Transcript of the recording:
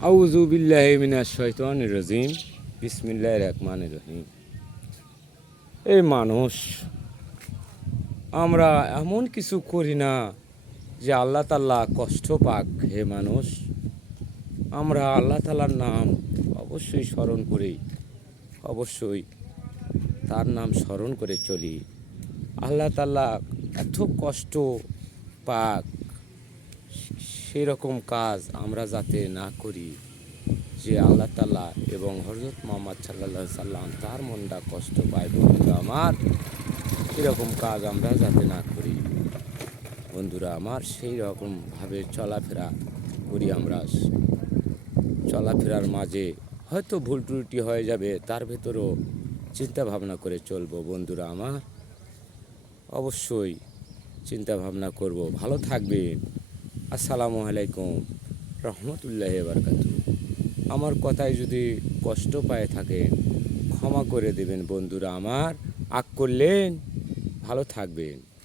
আউযু বিল্লাহি মিনাশ শাইতানির রাজিম। বিসমিল্লাহির রহমানির রহিম। এই মানুষ, আমরা এমন কিছু করি না যে আল্লাহ তাআলা কষ্ট পাক। হে মানুষ, আমরা আল্লাহ তাআলার নাম অবশ্যই স্মরণ করি, অবশ্যই তার নাম স্মরণ করে চলি। আল্লাহ তাআলা এত কষ্ট পাক, সেরকম কাজ আমরা যাতে না করি যে আল্লাহ তাআলা এবং হযরত মুহাম্মদ সাল্লাল্লাহু আলাইহি সাল্লাম তার মনটা কষ্ট পায়। বন্ধুরা আমার, এরকম কাজ আমরা যাতে না করি। বন্ধুরা আমার, সেই রকমভাবে চলাফেরা করি আমরা। চলাফেরার মাঝে হয়তো ভুল ত্রুটি হয়ে যাবে, তার ভেতরও চিন্তা ভাবনা করে চলবো। বন্ধুরা আমার, অবশ্যই চিন্তা ভাবনা করব। ভালো থাকবেন। আসসালামু আলাইকুম রহমতুল্লাহি বারাকাতুহু। আমার কথায় যদি কষ্ট পায় থাকেন, ক্ষমা করে দেবেন। বন্ধুরা আমার, আগ করলেন। ভালো থাকবেন।